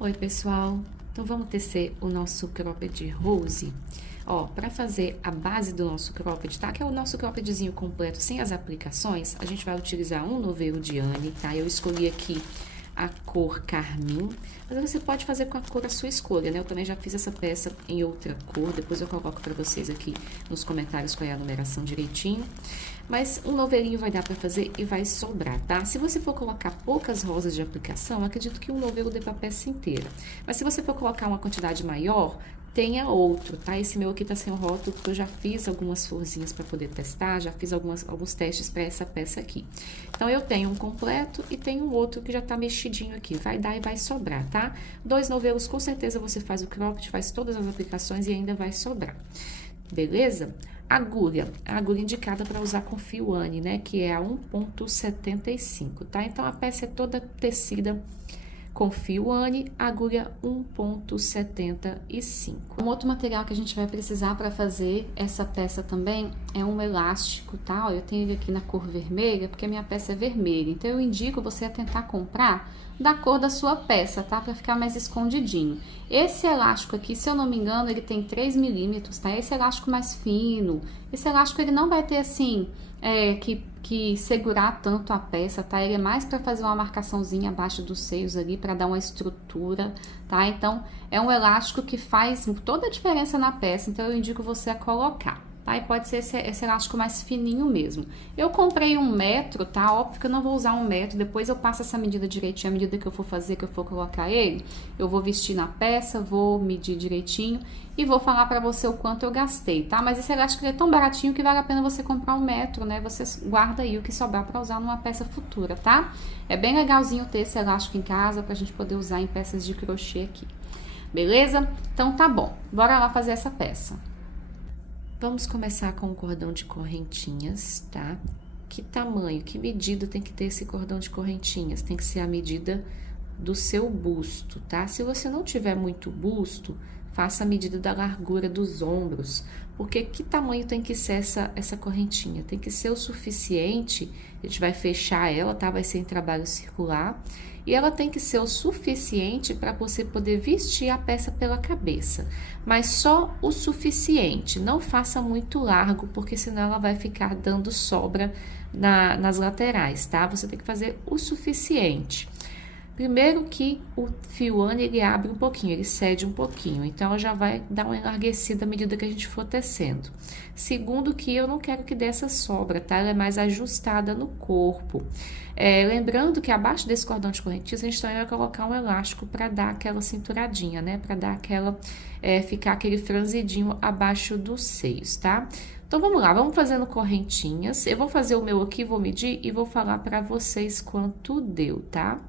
Oi, pessoal! Então, vamos tecer o nosso cropped rose. Ó, para fazer a base do nosso cropped, tá? Que é o nosso croppedzinho completo, sem as aplicações, a gente vai utilizar um novelo de Anne, tá? Eu escolhi aqui a cor carmim, mas você pode fazer com a cor da sua escolha, né? Eu também já fiz essa peça em outra cor, depois eu coloco para vocês aqui nos comentários qual é a numeração direitinho. Mas um novelinho vai dar para fazer e vai sobrar, tá? Se você for colocar poucas rosas de aplicação, acredito que um novelo dê para a peça inteira. Mas se você for colocar uma quantidade maior, tenha outro, tá? Esse meu aqui tá sem o rótulo, porque eu já fiz algumas florzinhas para poder testar, já fiz alguns testes para essa peça aqui. Então, eu tenho um completo e tenho um outro que já tá mexidinho aqui. Vai dar e vai sobrar, tá? 2 novelos, com certeza você faz o cropped, faz todas as aplicações e ainda vai sobrar. Beleza? Agulha, a agulha indicada para usar com fio Anne, né? Que é a 1,75, tá? Então, a peça é toda tecida com fio Anne, agulha 1,75. Um outro material que a gente vai precisar para fazer essa peça também é um elástico, tá? Ó, eu tenho ele aqui na cor vermelha, porque a minha peça é vermelha. Então, eu indico você a tentar comprar da cor da sua peça, tá? Para ficar mais escondidinho. Esse elástico aqui, se eu não me engano, ele tem 3 milímetros, tá? Esse elástico mais fino. Esse elástico, ele não vai ter, assim, que segurar tanto a peça, tá? Ele é mais para fazer uma marcaçãozinha abaixo dos seios ali, para dar uma estrutura, tá? Então, é um elástico que faz toda a diferença na peça, então eu indico você a colocar. Tá? E pode ser esse elástico mais fininho mesmo. Eu comprei 1 metro, tá? Óbvio que eu não vou usar 1 metro, depois eu passo essa medida direitinho, à medida que eu for fazer, que eu for colocar ele, eu vou vestir na peça, vou medir direitinho e vou falar pra você o quanto eu gastei, tá? Mas esse elástico é tão baratinho que vale a pena você comprar 1 metro, né? Você guarda aí o que sobrar pra usar numa peça futura, tá? É bem legalzinho ter esse elástico em casa pra gente poder usar em peças de crochê aqui. Beleza? Então tá bom, bora lá fazer essa peça. Vamos começar com o cordão de correntinhas, tá? Que tamanho, que medida tem que ter esse cordão de correntinhas? Tem que ser a medida do seu busto, tá? Se você não tiver muito busto, faça a medida da largura dos ombros, porque que tamanho tem que ser essa correntinha? Tem que ser o suficiente, a gente vai fechar ela, tá? Vai ser em trabalho circular, e ela tem que ser o suficiente para você poder vestir a peça pela cabeça, mas só o suficiente, não faça muito largo, porque senão ela vai ficar dando sobra nas laterais, tá? Você tem que fazer o suficiente. Primeiro que o fio Anne, ele abre um pouquinho, ele cede um pouquinho, então já vai dar uma enlarguecida à medida que a gente for tecendo. Segundo que eu não quero que dê essa sobra, tá? Ela é mais ajustada no corpo. Lembrando que abaixo desse cordão de correntinhas, a gente também vai colocar um elástico para dar aquela cinturadinha, né? Para dar aquela, ficar aquele franzidinho abaixo dos seios, tá? Então, vamos lá, vamos fazendo correntinhas. Eu vou fazer o meu aqui, vou medir e vou falar para vocês quanto deu, tá?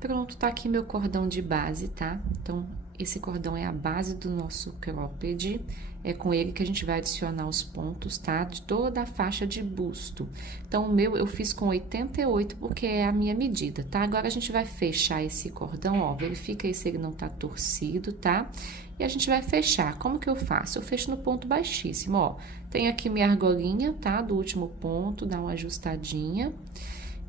Pronto, tá aqui meu cordão de base, tá? Então, esse cordão é a base do nosso cropped, é com ele que a gente vai adicionar os pontos, tá? De toda a faixa de busto. Então, o meu eu fiz com 88, porque é a minha medida, tá? Agora, a gente vai fechar esse cordão, ó, verifica aí se ele não tá torcido, tá? E a gente vai fechar. Como que eu faço? Eu fecho no ponto baixíssimo, ó. Tenho aqui minha argolinha, tá? Do último ponto, dá uma ajustadinha.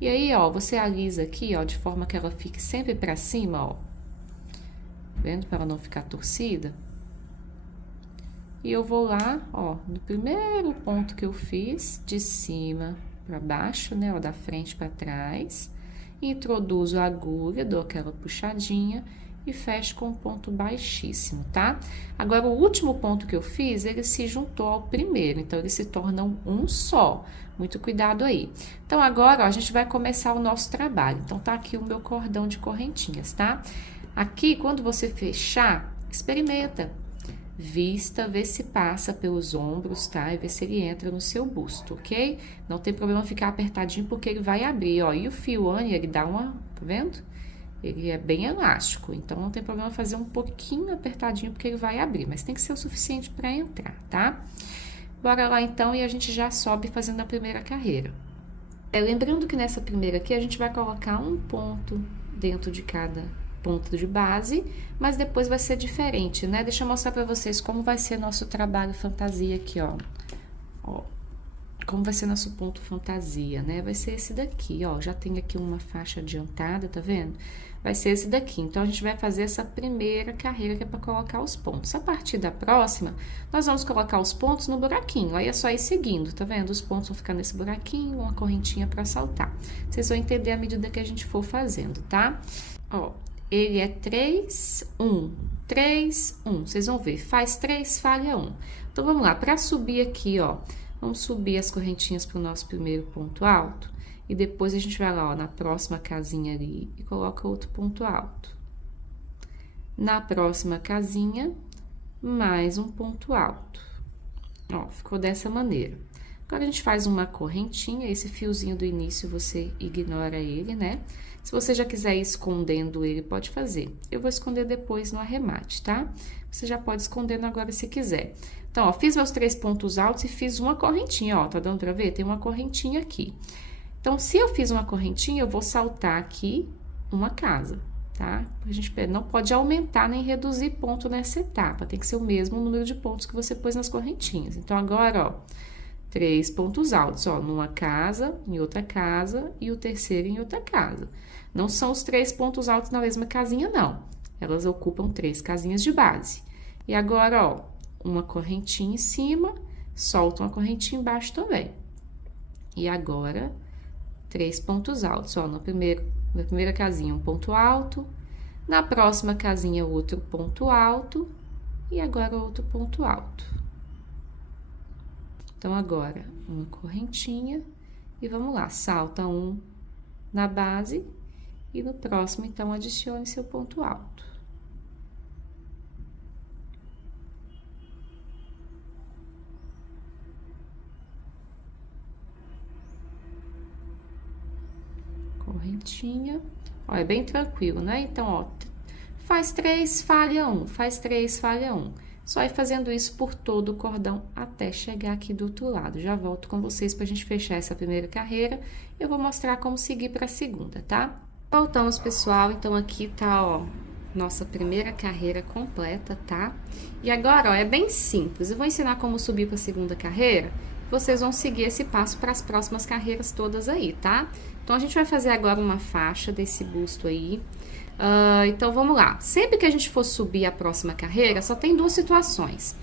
E aí, ó, você alisa aqui, ó, de forma que ela fique sempre pra cima, ó. Vendo? Para ela não ficar torcida. E eu vou lá, ó, no primeiro ponto que eu fiz, de cima pra baixo, né, ó, da frente pra trás. Introduzo a agulha, dou aquela puxadinha e fecho com um ponto baixíssimo, tá? Agora, o último ponto que eu fiz, ele se juntou ao primeiro, então, eles se tornam um só. Muito cuidado aí. Então, agora, ó, a gente vai começar o nosso trabalho. Então, tá aqui o meu cordão de correntinhas, tá? Aqui, quando você fechar, experimenta. Vista, vê se passa pelos ombros, tá? E vê se ele entra no seu busto, ok? Não tem problema ficar apertadinho, porque ele vai abrir, ó. E o fio Anne, ele dá uma, tá vendo? Ele é bem elástico, então não tem problema fazer um pouquinho apertadinho, porque ele vai abrir, mas tem que ser o suficiente para entrar, tá? Bora lá então e a gente já sobe fazendo a primeira carreira. Lembrando que nessa primeira aqui a gente vai colocar um ponto dentro de cada ponto de base, mas depois vai ser diferente, né? Deixa eu mostrar para vocês como vai ser nosso trabalho fantasia aqui, ó. Ó. como vai ser nosso ponto fantasia, né? Vai ser esse daqui, ó, já tem aqui uma faixa adiantada, tá vendo? Vai ser esse daqui. Então, a gente vai fazer essa primeira carreira que é para colocar os pontos. A partir da próxima, nós vamos colocar os pontos no buraquinho. Aí é só ir seguindo, tá vendo? Os pontos vão ficar nesse buraquinho, uma correntinha para saltar. Vocês vão entender à medida que a gente for fazendo, tá? Ó, ele é 3, 1, 3, 1. Vocês vão ver, faz 3, falha 1. Então, vamos lá, para subir aqui, ó, vamos subir as correntinhas para o nosso primeiro ponto alto. E depois a gente vai lá, ó, na próxima casinha ali e coloca outro ponto alto. Na próxima casinha, mais um ponto alto. Ó, ficou dessa maneira. Agora, a gente faz uma correntinha, esse fiozinho do início você ignora ele, né? Se você já quiser ir escondendo ele, pode fazer. Eu vou esconder depois no arremate, tá? Você já pode escondendo agora se quiser. Então, ó, fiz meus 3 pontos altos e fiz uma correntinha, ó, tá dando pra ver? Tem uma correntinha aqui. Então, se eu fiz uma correntinha, eu vou saltar aqui uma casa, tá? A gente não pode aumentar nem reduzir ponto nessa etapa, tem que ser o mesmo número de pontos que você pôs nas correntinhas. Então, agora, ó, 3 pontos altos, ó, numa casa, em outra casa e o terceiro em outra casa. Não são os 3 pontos altos na mesma casinha, não. Elas ocupam 3 casinhas de base. E agora, ó, uma correntinha em cima, solta uma correntinha embaixo também. E agora, 3 pontos altos, ó, na primeira casinha um ponto alto, na próxima casinha outro ponto alto e agora outro ponto alto. Então, agora, uma correntinha e vamos lá, salta um na base e no próximo, então, adicione seu ponto alto. Correntinha, ó, é bem tranquilo, né? Então, ó, faz 3, falha 1, faz 3, falha 1. Só ir fazendo isso por todo o cordão até chegar aqui do outro lado. Já volto com vocês pra gente fechar essa primeira carreira. Eu vou mostrar como seguir pra segunda, tá? Voltamos, pessoal. Então, aqui tá, ó, nossa primeira carreira completa, tá? E agora, ó, é bem simples. Eu vou ensinar como subir pra segunda carreira. Vocês vão seguir esse passo para as próximas carreiras todas aí, tá? Então, a gente vai fazer agora uma faixa desse busto aí. Então, vamos lá. Sempre que a gente for subir a próxima carreira, só tem 2 situações.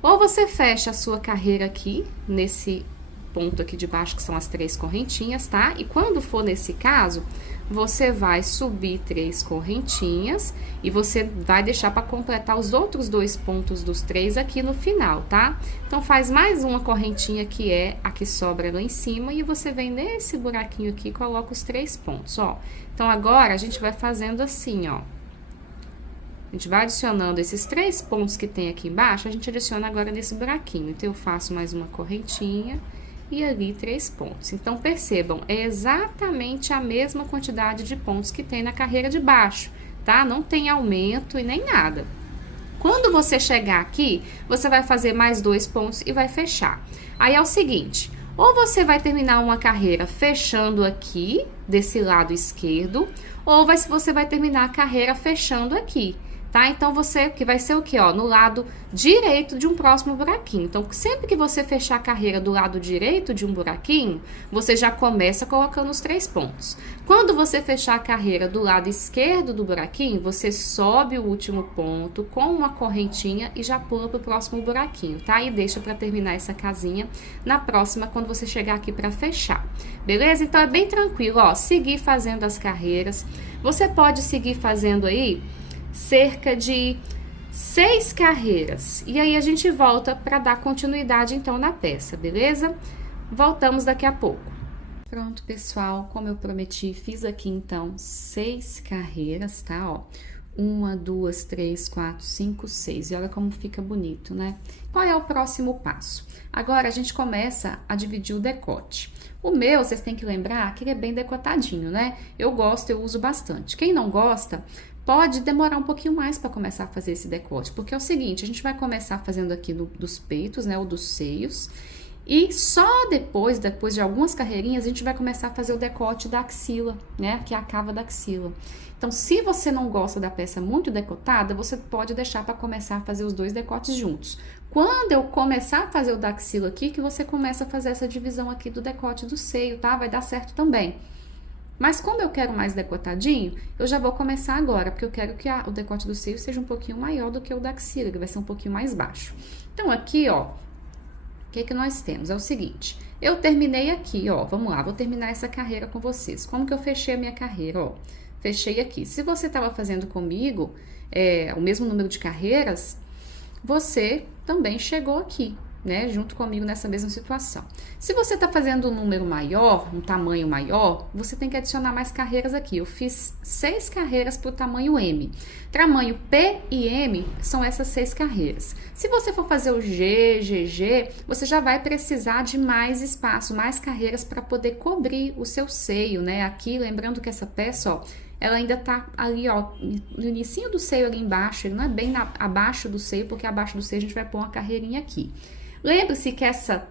Ou você fecha a sua carreira aqui, nesse ponto aqui de baixo, que são as 3 correntinhas, tá? E quando for nesse caso, você vai subir 3 correntinhas e você vai deixar para completar os outros 2 pontos dos 3 aqui no final, tá? Então, faz mais uma correntinha que é a que sobra lá em cima e você vem nesse buraquinho aqui e coloca os 3 pontos, ó. Então, agora, a gente vai fazendo assim, ó. A gente vai adicionando esses 3 pontos que tem aqui embaixo, a gente adiciona agora nesse buraquinho. Então, eu faço mais uma correntinha e ali 3 pontos. Então, percebam, é exatamente a mesma quantidade de pontos que tem na carreira de baixo, tá? Não tem aumento e nem nada. Quando você chegar aqui, você vai fazer mais 2 pontos e vai fechar. Aí, é o seguinte, ou você vai terminar uma carreira fechando aqui, desse lado esquerdo, ou você vai terminar a carreira fechando aqui. Tá? Então, que vai ser o quê? Ó, no lado direito de um próximo buraquinho. Então, sempre que você fechar a carreira do lado direito de um buraquinho, você já começa colocando os 3 pontos. Quando você fechar a carreira do lado esquerdo do buraquinho, você sobe o último ponto com uma correntinha e já pula pro próximo buraquinho, tá? E deixa para terminar essa casinha na próxima, quando você chegar aqui para fechar. Beleza? Então, é bem tranquilo, ó, seguir fazendo as carreiras. Você pode seguir fazendo aí cerca de 6 carreiras. E aí, a gente volta para dar continuidade, então, na peça, beleza? Voltamos daqui a pouco. Pronto, pessoal, como eu prometi, fiz aqui, então, 6 carreiras, tá? Ó, 1, 2, 3, 4, 5, 6. E olha como fica bonito, né? Qual é o próximo passo? Agora, a gente começa a dividir o decote. O meu, vocês têm que lembrar que ele é bem decotadinho, né? Eu gosto, eu uso bastante. Quem não gosta, pode demorar um pouquinho mais para começar a fazer esse decote, porque é o seguinte, a gente vai começar fazendo aqui dos peitos, né, ou dos seios, E só depois de algumas carreirinhas, a gente vai começar a fazer o decote da axila, né? Que é a cava da axila. Então, se você não gosta da peça muito decotada, você pode deixar para começar a fazer os dois decotes juntos. Quando eu começar a fazer o da axila aqui, que você começa a fazer essa divisão aqui do decote do seio, tá? Vai dar certo também. Mas como eu quero mais decotadinho, eu já vou começar agora, porque eu quero que o decote do seio seja um pouquinho maior do que o da axila, que vai ser um pouquinho mais baixo. Então, aqui, ó, o que nós temos? É o seguinte, eu terminei aqui, ó, vamos lá, vou terminar essa carreira com vocês. Como que eu fechei a minha carreira, ó? Fechei aqui. Se você estava fazendo comigo o mesmo número de carreiras, você também chegou aqui, né? Junto comigo nessa mesma situação. Se você está fazendo um número maior, um tamanho maior, você tem que adicionar mais carreiras aqui. Eu fiz 6 carreiras para o tamanho M. Tamanho P e M são essas 6 carreiras. Se você for fazer o G, GG, você já vai precisar de mais espaço, mais carreiras para poder cobrir o seu seio, né? Aqui, lembrando que essa peça, ó, ela ainda tá ali, ó, no inicinho do seio ali embaixo, ele não é bem abaixo do seio, porque abaixo do seio a gente vai pôr uma carreirinha aqui. Lembre-se que essa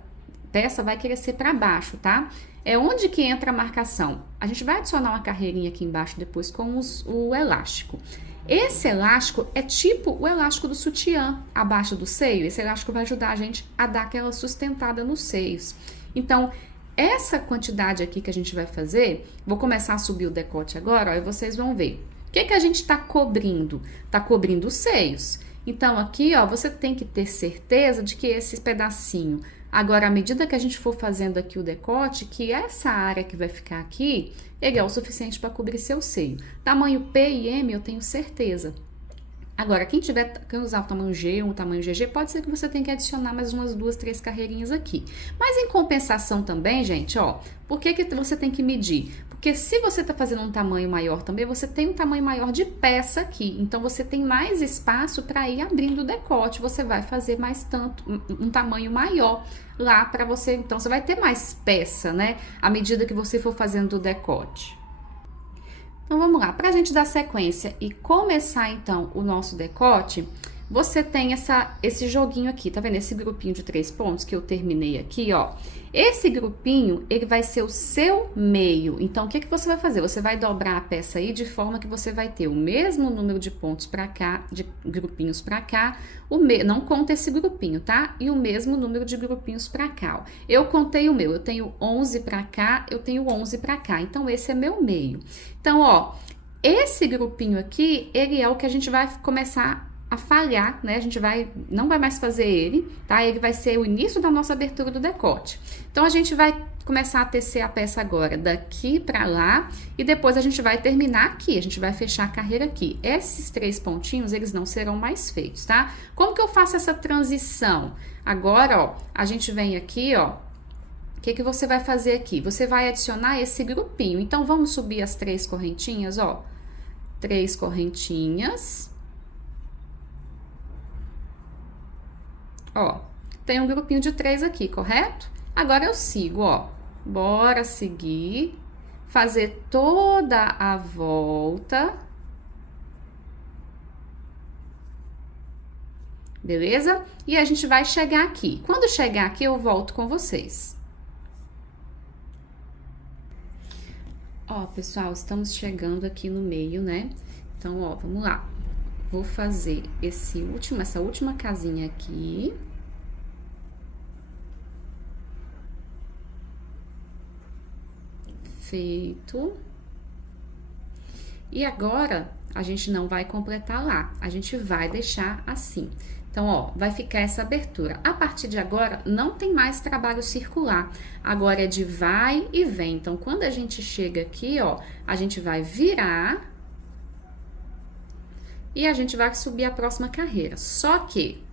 peça vai crescer para baixo, tá? É onde que entra a marcação. A gente vai adicionar uma carreirinha aqui embaixo depois com o elástico. Esse elástico é tipo o elástico do sutiã abaixo do seio. Esse elástico vai ajudar a gente a dar aquela sustentada nos seios. Então, essa quantidade aqui que a gente vai fazer, vou começar a subir o decote agora, ó, e vocês vão ver. O que a gente tá cobrindo? Tá cobrindo os seios. Então, aqui, ó, você tem que ter certeza de que esse pedacinho, agora, à medida que a gente for fazendo aqui o decote, que essa área que vai ficar aqui, ele é o suficiente para cobrir seu seio. Tamanho P e M, eu tenho certeza. Agora, quem usar o tamanho G ou o tamanho GG, pode ser que você tenha que adicionar mais umas 2, 3 carreirinhas aqui. Mas em compensação também, gente, ó, por que você tem que medir? Porque se você tá fazendo um tamanho maior também, você tem um tamanho maior de peça aqui. Então, você tem mais espaço para ir abrindo o decote. Você vai fazer mais um tamanho maior lá para você. Então, você vai ter mais peça, né? À medida que você for fazendo o decote. Então, vamos lá, para a gente dar sequência e começar, então, o nosso decote, você tem esse joguinho aqui, tá vendo? Esse grupinho de 3 pontos que eu terminei aqui, ó. Esse grupinho, ele vai ser o seu meio. Então, o que você vai fazer? Você vai dobrar a peça aí de forma que você vai ter o mesmo número de pontos para cá, de grupinhos para cá, não conta esse grupinho, tá? E o mesmo número de grupinhos para cá, ó. Eu contei o meu, eu tenho 11 para cá, eu tenho 11 para cá. Então, esse é meu meio. Então, ó, esse grupinho aqui, ele é o que a gente vai começar a falhar, né? A gente não vai mais fazer ele, tá? Ele vai ser o início da nossa abertura do decote. Então, a gente vai começar a tecer a peça agora daqui pra lá e depois a gente vai terminar aqui, a gente vai fechar a carreira aqui. Esses 3 pontinhos, eles não serão mais feitos, tá? Como que eu faço essa transição? Agora, ó, a gente vem aqui, ó, o que você vai fazer aqui? Você vai adicionar esse grupinho. Então, vamos subir as 3 correntinhas, ó. 3 correntinhas. Ó, tem um grupinho de 3 aqui, correto? Agora eu sigo, ó. Bora seguir, fazer toda a volta. Beleza? E a gente vai chegar aqui. Quando chegar aqui, eu volto com vocês. Ó, pessoal, estamos chegando aqui no meio, né? Então, ó, vamos lá. Vou fazer essa última casinha aqui. Feito. E agora, a gente não vai completar lá, a gente vai deixar assim. Então, ó, vai ficar essa abertura. A partir de agora, não tem mais trabalho circular. Agora é de vai e vem. Então, quando a gente chega aqui, ó, a gente vai virar e a gente vai subir a próxima carreira. Só que,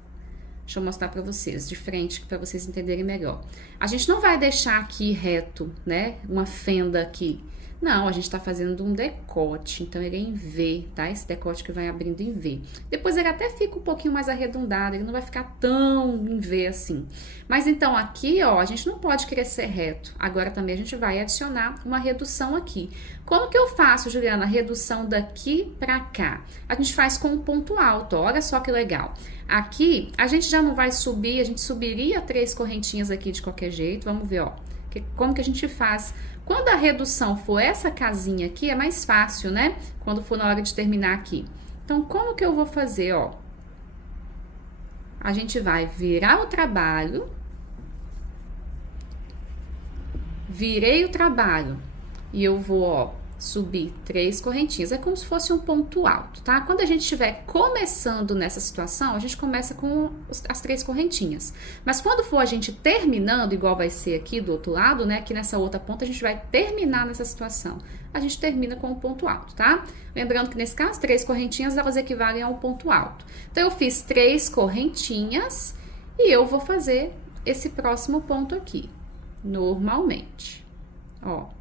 deixa eu mostrar pra vocês de frente, pra vocês entenderem melhor. A gente não vai deixar aqui reto, né? Uma fenda aqui. Não, a gente tá fazendo um decote, então ele é em V, tá? Esse decote que vai abrindo em V. Depois ele até fica um pouquinho mais arredondado, ele não vai ficar tão em V assim. Mas então aqui, ó, a gente não pode crescer reto. Agora também a gente vai adicionar uma redução aqui. Como que eu faço, Juliana, a redução daqui pra cá? A gente faz com um ponto alto, ó, olha só que legal. Aqui, a gente já não vai subir, a gente subiria 3 correntinhas aqui de qualquer jeito, vamos ver, ó. Como que a gente faz? Quando a redução for essa casinha aqui, é mais fácil, né? Quando for na hora de terminar aqui. Então, como que eu vou fazer, ó? A gente vai virar o trabalho. Virei o trabalho. E eu vou, ó, subir 3 correntinhas. É como se fosse um ponto alto, tá? Quando a gente estiver começando nessa situação, a gente começa com as 3 correntinhas. Mas quando for a gente terminando, igual vai ser aqui do outro lado, né? Aqui nessa outra ponta, a gente vai terminar nessa situação. A gente termina com um ponto alto, tá? Lembrando que nesse caso, 3 correntinhas, elas equivalem a um ponto alto. Então, eu fiz 3 correntinhas e eu vou fazer esse próximo ponto aqui, normalmente. Ó.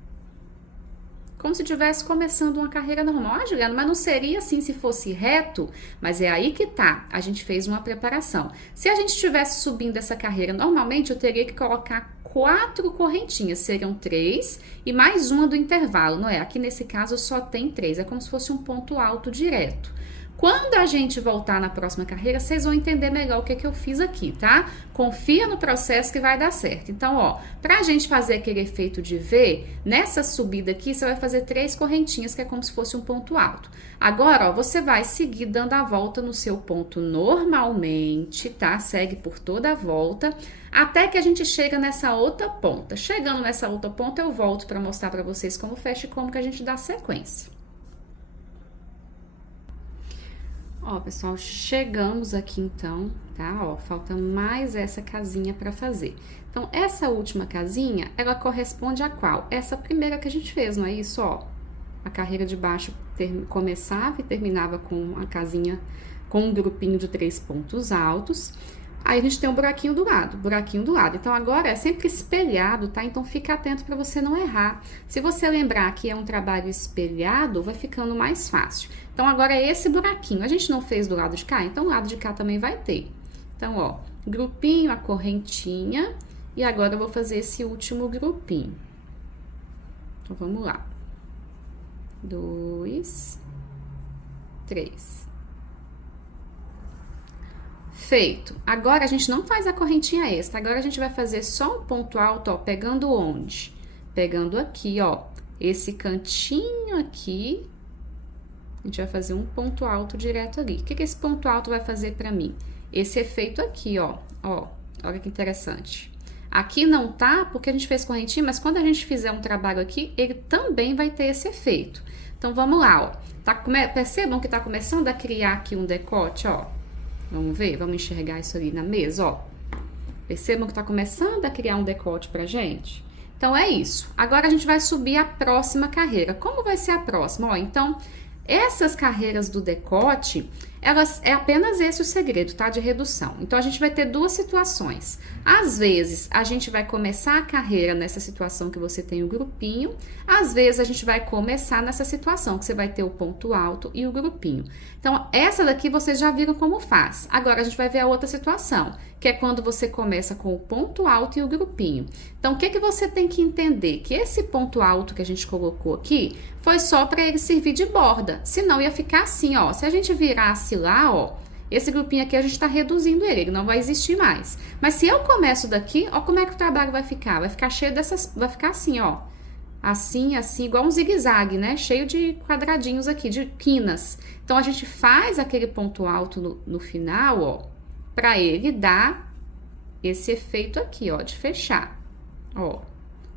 Como se estivesse começando uma carreira normal. Ah, Juliana, mas não seria assim se fosse reto? Mas é aí que tá. A gente fez uma preparação. Se a gente estivesse subindo essa carreira normalmente, eu teria que colocar 4 correntinhas. Seriam 3 e mais uma do intervalo, não é? Aqui nesse caso só tem 3. É como se fosse um ponto alto direto. Quando a gente voltar na próxima carreira, vocês vão entender melhor o que eu fiz aqui, tá? Confia no processo que vai dar certo. Então, ó, pra gente fazer aquele efeito de V, nessa subida aqui, você vai fazer 3 correntinhas, que é como se fosse um ponto alto. Agora, ó, você vai seguir dando a volta no seu ponto normalmente, tá? Segue por toda a volta, até que a gente chega nessa outra ponta. Chegando nessa outra ponta, eu volto pra mostrar pra vocês como fecha e como que a gente dá sequência. Ó, pessoal, chegamos aqui então, tá? Ó, falta mais essa casinha para fazer. Então, essa última casinha, ela corresponde a qual? Essa primeira que a gente fez, não é isso? Ó, a carreira de baixo começava e terminava com a casinha, com um grupinho de 3 pontos altos. Aí a gente tem um buraquinho do lado, buraquinho do lado. Então, agora é sempre espelhado, tá? Então, fica atento para você não errar. Se você lembrar que é um trabalho espelhado, vai ficando mais fácil. Então, agora é esse buraquinho. A gente não fez do lado de cá, então o lado de cá também vai ter. Então, ó, grupinho, a correntinha. E agora eu vou fazer esse último grupinho. Então, vamos lá. 2, 3. Feito. Agora, a gente não faz a correntinha extra. Agora, a gente vai fazer só um ponto alto, ó, pegando onde? Pegando aqui, ó, esse cantinho aqui. A gente vai fazer um ponto alto direto ali. O que esse ponto alto vai fazer pra mim? Esse efeito aqui, ó. Ó, olha que interessante. Aqui não tá, porque a gente fez correntinha, mas quando a gente fizer um trabalho aqui, ele também vai ter esse efeito. Então, vamos lá, ó. Percebam que tá começando a criar aqui um decote, ó. Vamos ver? Vamos enxergar isso ali na mesa, ó. Percebam que tá começando a criar um decote pra gente? Então, é isso. Agora, a gente vai subir a próxima carreira. Como vai ser a próxima? Ó, então, essas carreiras do decote, elas é apenas esse o segredo, tá? De redução. Então, a gente vai ter 2 situações. Às vezes, a gente vai começar a carreira nessa situação que você tem o grupinho. Às vezes, a gente vai começar nessa situação que você vai ter o ponto alto e o grupinho. Então, essa daqui vocês já viram como faz. Agora, a gente vai ver a outra situação, que é quando você começa com o ponto alto e o grupinho. Então, o que você tem que entender? Que esse ponto alto que a gente colocou aqui foi só para ele servir de borda. Senão, ia ficar assim, ó. Se a gente virasse lá, ó, esse grupinho aqui a gente tá reduzindo ele não vai existir mais. Mas se eu começo daqui, ó como é que o trabalho vai ficar. Vai ficar cheio dessas, vai ficar assim, ó. Assim, assim, igual um zigue-zague, né? Cheio de quadradinhos aqui, de quinas. Então, a gente faz aquele ponto alto no final, ó, pra ele dar esse efeito aqui, ó, de fechar. Ó,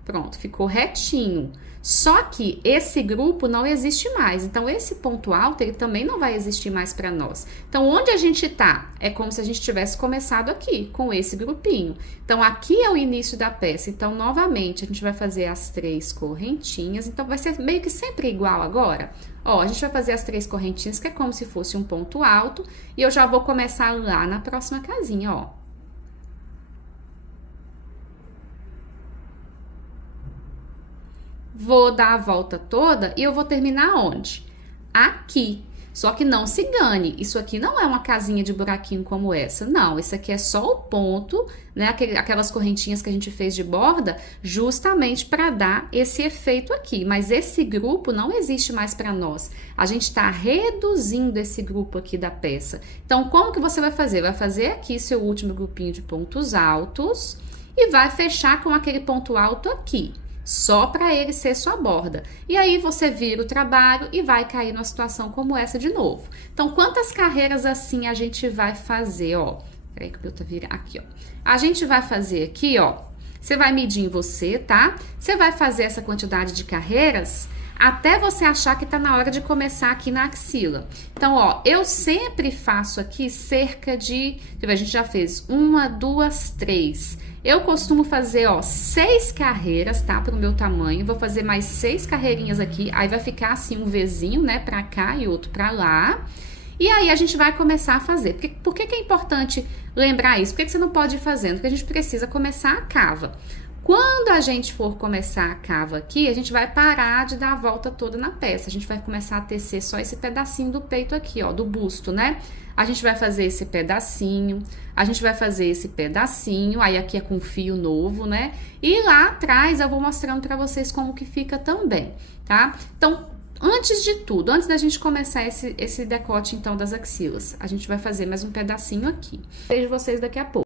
pronto, ficou retinho. Só que esse grupo não existe mais. Então, esse ponto alto, ele também não vai existir mais para nós. Então, onde a gente tá? É como se a gente tivesse começado aqui, com esse grupinho. Então, aqui é o início da peça. Então, novamente, a gente vai fazer as 3 correntinhas. Então, vai ser meio que sempre igual agora. Ó, a gente vai fazer as 3 correntinhas, que é como se fosse um ponto alto. E eu já vou começar lá na próxima casinha, ó. vou dar a volta toda e eu vou terminar onde? Aqui. Só que não se engane, isso aqui não é uma casinha de buraquinho como essa, não, isso aqui é só o ponto, né, aquelas correntinhas que a gente fez de borda, justamente para dar esse efeito aqui, mas esse grupo não existe mais para nós, a gente está reduzindo esse grupo aqui da peça. Então, como que você vai fazer? Vai fazer aqui seu último grupinho de pontos altos e vai fechar com aquele ponto alto aqui. Só para ele ser sua borda. E aí você vira o trabalho e vai cair numa situação como essa de novo. Então, quantas carreiras assim a gente vai fazer, ó? Peraí que o meu tá virando aqui, ó. A gente vai fazer aqui, ó. Você vai medir em você, tá? Você vai fazer essa quantidade de carreiras até você achar que tá na hora de começar aqui na axila. Então, ó, eu sempre faço aqui cerca de... A gente já fez 1, 2, 3... Eu costumo fazer, ó, 6 carreiras, tá? Pro meu tamanho. Vou fazer mais 6 carreirinhas aqui. Aí vai ficar assim um Vzinho, né? Pra cá e outro pra lá. E aí a gente vai começar a fazer. Por que é importante lembrar isso? Por que você não pode ir fazendo? Porque a gente precisa começar a cava. Quando a gente for começar a cava aqui, a gente vai parar de dar a volta toda na peça. A gente vai começar a tecer só esse pedacinho do peito aqui, ó, do busto, né? A gente vai fazer esse pedacinho, a gente vai fazer esse pedacinho, aí aqui é com fio novo, né? E lá atrás eu vou mostrando pra vocês como que fica também, tá? Então, antes de tudo, antes da gente começar esse decote, então, das axilas, a gente vai fazer mais um pedacinho aqui. Vejo vocês daqui a pouco.